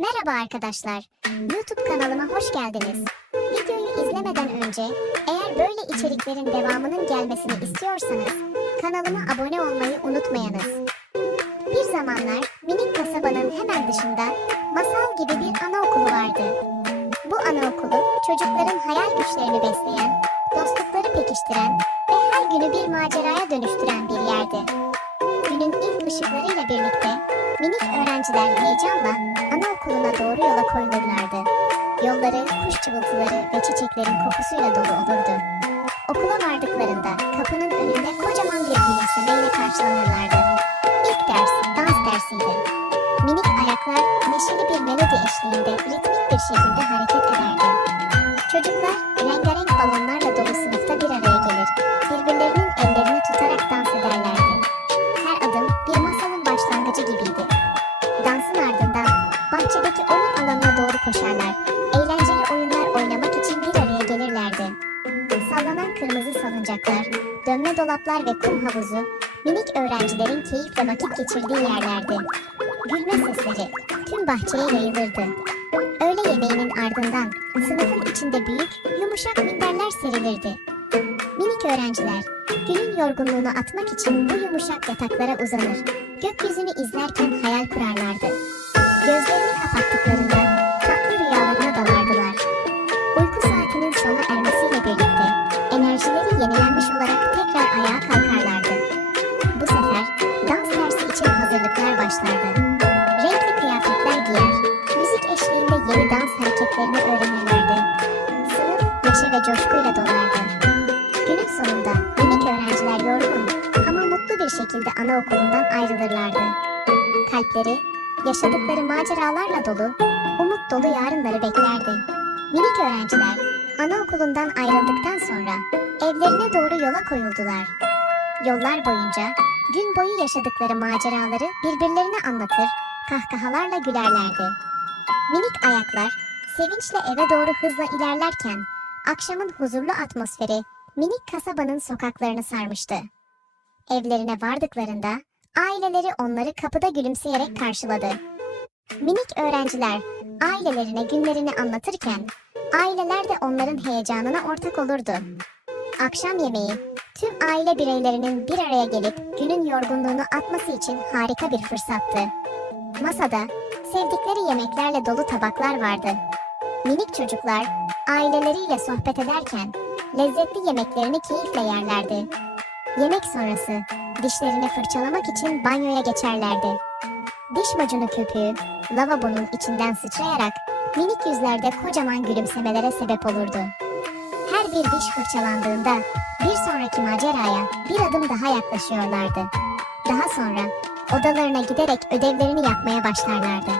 Merhaba arkadaşlar. YouTube kanalıma hoş geldiniz. Videoyu izlemeden önce eğer böyle içeriklerin devamının gelmesini istiyorsanız kanalıma abone olmayı unutmayınız. Bir zamanlar minik kasabanın hemen dışında masal gibi bir anaokulu vardı. Bu anaokulu çocukların hayal güçlerini besleyen, dostlukları pekiştiren ve her günü bir maceraya dönüştüren bir yerdi. Günün ilk ışıklarıyla birlikte minik öğrenciler heyecanla doğru yola koyulurlardı. Yolları kuş cıvıltıları ve çiçeklerin kokusuyla dolu olurdu. Okula vardıklarında kapının önünde kocaman bir gülümsemeyle karşılanırlardı. İlk ders dans dersiydi. Minik ayaklar neşeli bir melodi eşliğinde ritmik bir şekilde hareket ederdi. Çocuklar rengarenk balonlarla Sallanan kırmızı salıncaklar, dönme dolaplar ve kum havuzu minik öğrencilerin keyifle vakit geçirdiği yerlerdi. Gülme sesleri tüm bahçeye yayılırdı. Öğle yemeğinin ardından sınıfın içinde büyük, yumuşak minderler serilirdi. Minik öğrenciler günün yorgunluğunu atmak için bu yumuşak yataklara uzanır. Gökyüzünü izlerken hayal kurarlardı. Gözlerini kapattıklarında öğrenirlerdi. Sınıf neşe ve coşkuyla dolardı. Günün sonunda minik öğrenciler yorgun ama mutlu bir şekilde anaokulundan ayrılırlardı. Kalpleri yaşadıkları maceralarla dolu, umut dolu yarınları beklerdi. Minik öğrenciler anaokulundan ayrıldıktan sonra evlerine doğru yola koyuldular. Yollar boyunca gün boyu yaşadıkları maceraları birbirlerine anlatır, kahkahalarla gülerlerdi. Minik ayaklar sevinçle eve doğru hızla ilerlerken akşamın huzurlu atmosferi minik kasabanın sokaklarını sarmıştı. Evlerine vardıklarında aileleri onları kapıda gülümseyerek karşıladı. Minik öğrenciler ailelerine günlerini anlatırken aileler de onların heyecanına ortak olurdu. Akşam yemeği tüm aile bireylerinin bir araya gelip günün yorgunluğunu atması için harika bir fırsattı. Masada sevdikleri yemeklerle dolu tabaklar vardı. Minik çocuklar aileleriyle sohbet ederken lezzetli yemeklerini keyifle yerlerdi. Yemek sonrası dişlerini fırçalamak için banyoya geçerlerdi. Diş macunu köpüğü lavabonun içinden sıçrayarak minik yüzlerde kocaman gülümsemelere sebep olurdu. Her bir diş fırçalandığında bir sonraki maceraya bir adım daha yaklaşıyorlardı. Daha sonra odalarına giderek ödevlerini yapmaya başlarlardı.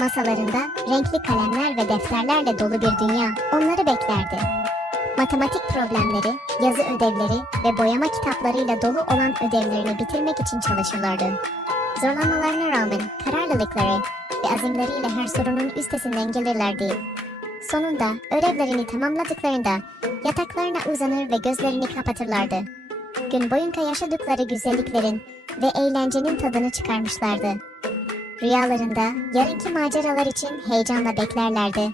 Masalarında renkli kalemler ve defterlerle dolu bir dünya onları beklerdi. Matematik problemleri, yazı ödevleri ve boyama kitaplarıyla dolu olan ödevlerini bitirmek için çalışırlardı. Zorlanmalarına rağmen kararlılıkları ve azimleriyle her sorunun üstesinden gelirlerdi. Sonunda ödevlerini tamamladıklarında yataklarına uzanır ve gözlerini kapatırlardı. Gün boyunca yaşadıkları güzelliklerin ve eğlencenin tadını çıkarmışlardı. Rüyalarında yarınki maceralar için heyecanla beklerlerdi.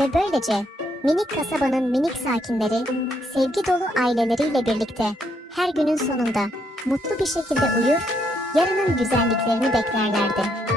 Ve böylece minik kasabanın minik sakinleri sevgi dolu aileleriyle birlikte her günün sonunda mutlu bir şekilde uyur, yarının güzelliklerini beklerlerdi.